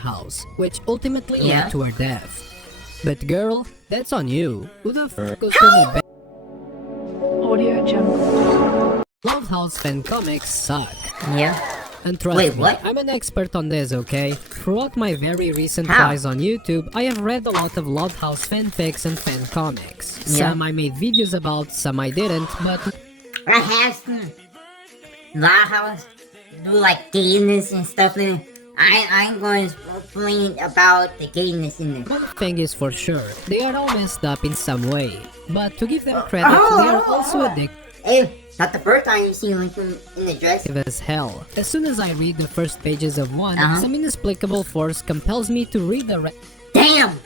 house, which ultimately led to her death. But girl, that's on you. Who the f*** goes to the Audio Jungle. Love House fan comics suck. Yeah. And trust Wait, me, what? I'm an expert on this, okay? Throughout my very recent rise on YouTube, I have read a lot of Love House fanfics and fan comics. Some I made videos about, some I didn't, but I have some Love House do like gayness and stuff in it. I'm going to explain about the gayness in it. one thing is for sure, they are all messed up in some way. But to give them credit, they are also addictive Hey, not the first time you see Lincoln in the dress. as hell. As soon as I read the first pages of one, some inexplicable force compels me to read the Damn!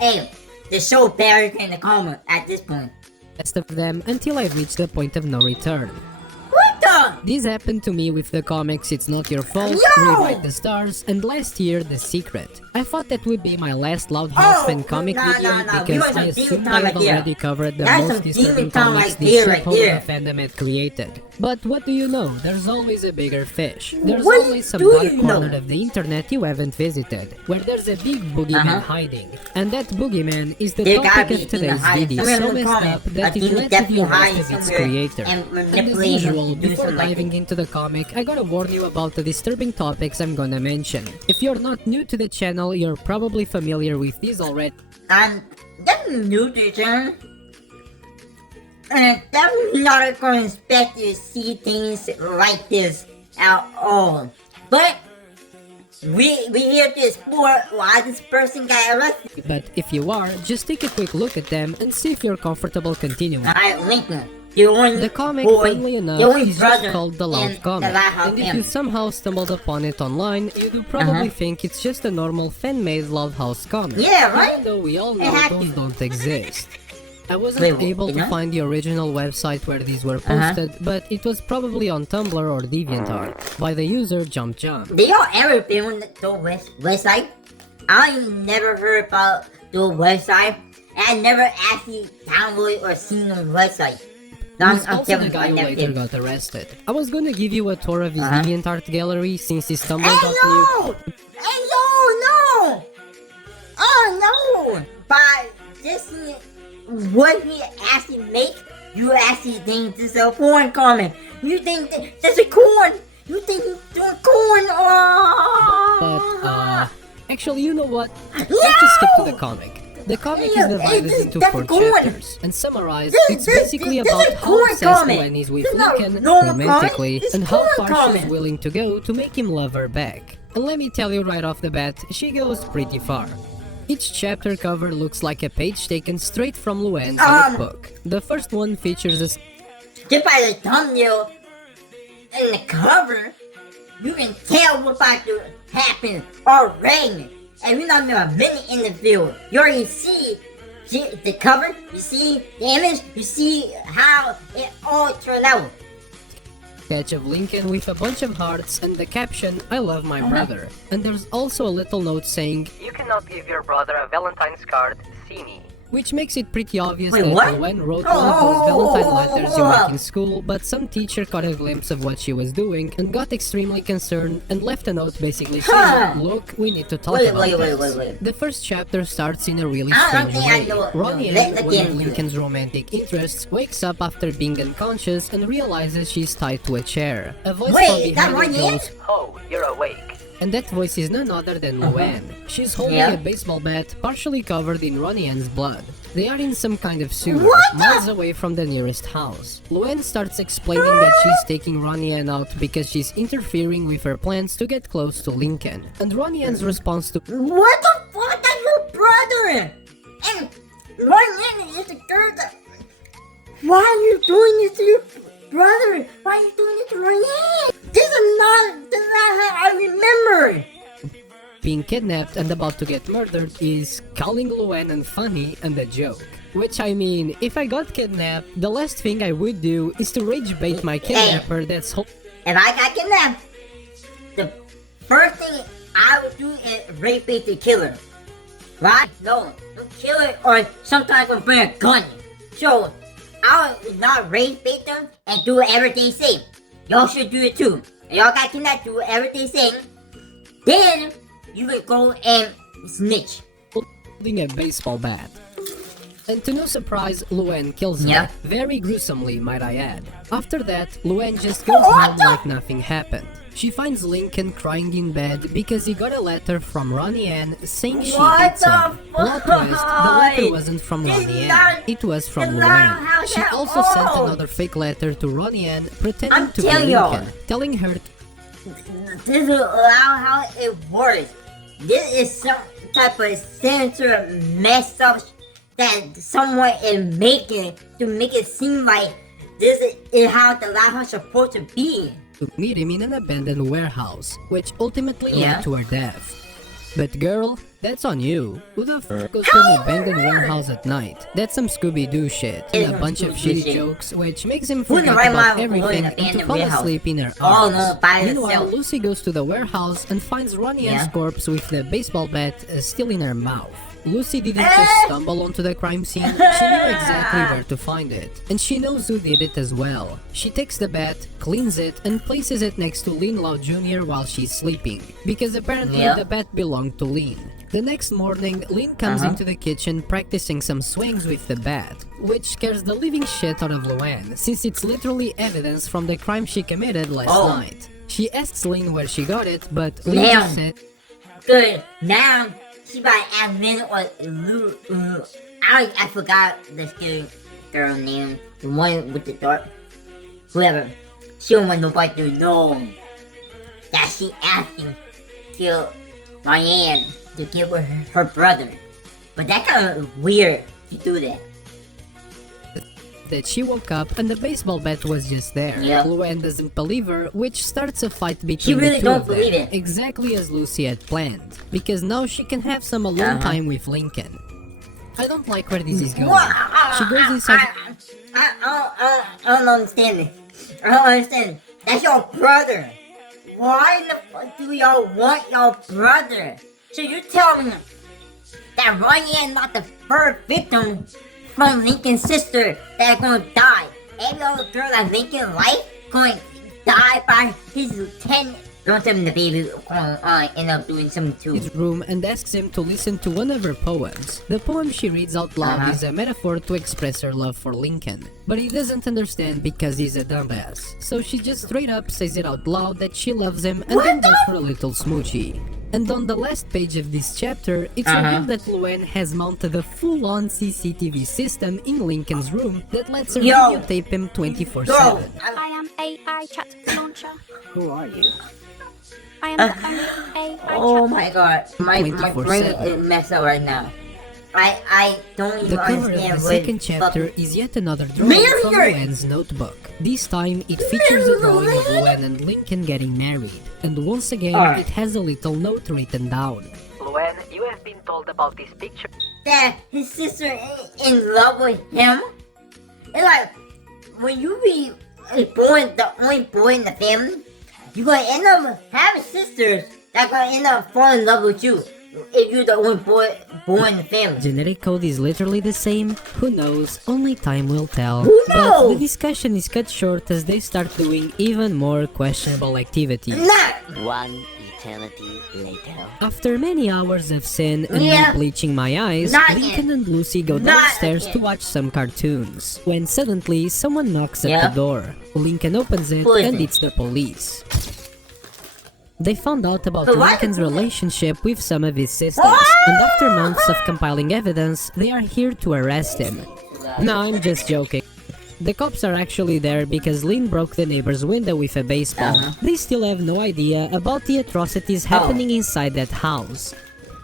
Hey, the show buried in the coma at this point. rest of them until I reach the point of no return. What the? This happened to me with the comics It's Not Your Fault, Yo! Rewrite the Stars, and last year The Secret. I thought that would be my last Love House fan comic video because I assumed I had already covered the most disturbing comics this shithole of fandom had created. But what do you know? There's always a bigger fish. There's What always some do dark you know? corner of the internet you haven't visited, where there's a big boogeyman hiding. And that boogeyman is the There gotta topic be of today's video, somewhere so in the messed comment. up that A it demon led to the definitely arrest hiding of its somewhere creator. and And as manipulating him usual, to do before something like diving into the comic, I gotta warn you about the disturbing topics I'm gonna mention. If you're not new to the channel, you're probably familiar with these already. I'm definitely new to the channel. And I'm definitely not going to expect you to see things like this at all. But we here to explore why this person got arrested. But if you are, just take a quick look at them and see if you're comfortable continuing. Alright, Lincoln. The only The comic, boy, funnily enough, the only is just brother called The in Love Comic, the Love House and if you family. somehow stumbled upon it online, you do probably think it's just a normal fan-made Love House comic. Yeah, right? Even though we all It know had those to. don't exist. I wasn't Wait, able to no? find the original website where these were posted, but it was probably on Tumblr or DeviantArt, by the user Jump Jump. Did y'all ever been on the website? I never heard about the website. And I never actually downloaded or seen the website. No, He's also the guy who never later did. got arrested. I was gonna give you a tour of his DeviantArt gallery since his Tumblr Hey got new. yo! Hey yo, no! Oh no! By this what he actually make, you actually think this is a porn comment. You think this is corn. You think he's doing corn. Oh! But, actually, you know what? Let's just skip to the comic. The comic is divided into 4 chapters, and summarized, it's basically about how obsessed Gwen is with Lincoln romantically, and how far she's willing to go to make him love her back. And let me tell you right off the bat, she goes pretty far. Each chapter cover looks like a page taken straight from Luann's comic book. The first one features a Just by the thumbnail and the cover, you can tell what's about to happen already. And we're not even a minute in the video. You already see the cover, you see the image, you see how it all turned out. sketch of Lincoln with a bunch of hearts and the caption, I love my brother. And there's also a little note saying, you cannot give your brother a Valentine's card, see me. Which makes it pretty obvious Wait, that what? Luann wrote one of those Valentine letters you make in school, but some teacher caught a glimpse of what she was doing and got extremely concerned and left a note basically saying, look, we need to talk about this. Wait. The first chapter starts in a really I don't strange think I way. know- Ronnie, no, one of again. Lincoln's romantic interests, wakes up after being unconscious and realizes she's tied to a chair. A voice Wait, from that behind Ronnie? goes, oh, you're awake. And that voice is none other than Luann. She's holding a baseball bat partially covered in Ronnie Ann's blood. They are in some kind of sewer, miles away from the nearest house. Luann starts explaining that she's taking Ronnie Ann out because she's interfering with her plans to get close to Lincoln. And Ronnie Ann's response to, What the fuck? That's your brother! And Ronnie is the girl that... Why are you doing this to your brother? Why are you doing this to Ronnie? This is not how I remember! being kidnapped and about to get murdered is calling Luann unfunny and a joke. Which, I mean, if I got kidnapped, the last thing I would do is to rage bait my kidnapper that's If I got kidnapped, the first thing I would do is rape bait the killer. Right? No, don't kill it or sometimes I'm bring a gun. So, I would not rape bait them and do everything safe. Y'all should do it too. Y'all got kidnapped, do everything safe. Then, you can go and snitch. holding a baseball bat. And to no surprise, Luann kills him. Yeah. Very gruesomely, might I add. After that, Luann just goes home like nothing happened. She finds Lincoln crying in bed because he got a letter from Ronnie Ann saying she hates him. Plot twist, the letter wasn't from Ronnie Ann, it was from Luann. She also sent another fake letter to Ronnie Ann pretending to be Lincoln, telling her This is how it works. This is some type of censored mess up that someone is making to make it seem like this is how the life is supposed to be. to meet him in an abandoned warehouse, which ultimately Yeah. led to her death. But girl, that's on you. Who the f goes to an abandoned warehouse at night? That's some Scooby-Doo shit. And a bunch of shitty jokes, which makes him Who in the forget right about mind would go in everything an and to abandoned fall warehouse? asleep in her Oh arms. no, by Meanwhile, herself. Lucy goes to the warehouse and finds Ronnie Ann's Yeah. corpse with the baseball bat still in her mouth. Lucy didn't just stumble onto the crime scene, she knew exactly where to find it. And she knows who did it as well. She takes the bat, cleans it, and places it next to Lynn Lau Jr. while she's sleeping. Because apparently Yeah. the bat belonged to Lynn. The next morning, Lynn comes into the kitchen practicing some swings with the bat, which scares the living shit out of Luann, since it's literally evidence from the crime she committed last night. She asks Lynn where she got it, but Lynn Damn. just said, Good. Now she might ask Lynn or Lou. I forgot the scary girl name. The one with the dark. Whoever. She don't want nobody to know that she asked him to kill Ryan to give her brother. But that kind of weird to do that. that she woke up and the baseball bat was just there. Yep. Luann doesn't believe her, which starts a fight between really the two don't of them, believe it. exactly as Lucy had planned, because now she can have some alone time with Lincoln. I don't like where this is going. She goes inside. I don't understand it. I don't understand it. That's your brother. Why in the fuck do y'all want your brother? So you tell me that Ryan is not the first victim from Lincoln's sister that's gonna die. Every other girl that Lincoln life going to die by his lieutenant. Don't tell me the baby gonna end up doing something too. His room and asks him to listen to one of her poems. The poem she reads out loud is a metaphor to express her love for Lincoln, but he doesn't understand because he's a dumbass. So she just straight up says it out loud that she loves him and then goes for a little smoochie. And on the last page of this chapter, it's revealed that Luann has mounted a full-on CCTV system in Lincoln's room that lets her videotape him 24/7. I am AI chat launcher. Who are you? I am the only AI Oh chat. my god, my brain 24/7. is messed up right now. I don't even The cover of understand the what second chapter is yet another drawing Marry from her! Luann's notebook. This time, it features a drawing of Luann and Lincoln getting married. And once again, it has a little note written down. Luann, you have been told about this picture. that his sister ain't in love with him. It's like when you be the only boy in the family, you gonna end up having sisters that gonna end up falling in love with you if you're the only boy born in the family. Genetic code is literally the same. Who knows? Only time will tell. Who But knows? the discussion is cut short as they start doing even more questionable activities. Not One eternity later. After many hours of sin and Yeah. me bleaching my eyes, Not Lincoln yet. and Lucy go Not downstairs yet. to watch some cartoons. When suddenly, someone knocks at Yeah. the door. Lincoln opens it Who is and it? it's the police. They found out about But why- Lincoln's relationship with some of his sisters, and after months of compiling evidence, they are here to arrest him. No, I'm just joking. The cops are actually there because Lynn broke the neighbor's window with a baseball. They still have no idea about the atrocities happening inside that house.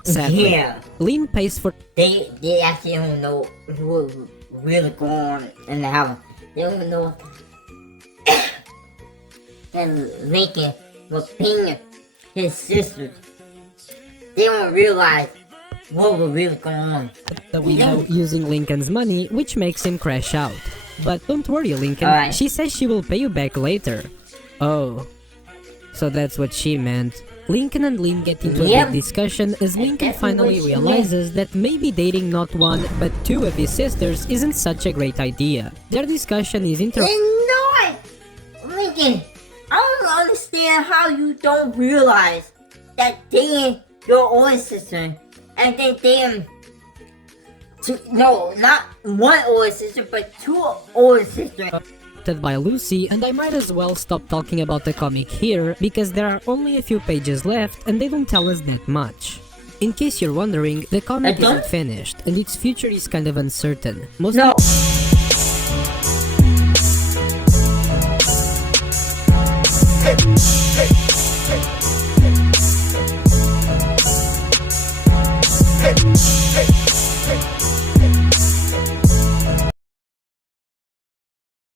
Sadly, Yeah. Lynn pays for they actually don't know what's really going on in the house. They don't even know that Lincoln was paying his sisters. They don't realize what was really going on. the window using Lincoln's money, which makes him crash out. But don't worry, Lincoln. Alright. She says she will pay you back later. Oh. So that's what she meant. Lincoln and Lynn get into a Yep. big discussion as Lincoln That's finally what she realizes that maybe dating not one but two of his sisters isn't such a great idea. Their discussion is And not Lincoln. I don't understand how you don't realize that dating your older sister, and then no, not one older sister, but two older sisters. By Lucy, and I might as well stop talking about the comic here because there are only a few pages left and they don't tell us that much. In case you're wondering, the comic isn't finished and its future is kind of uncertain. No.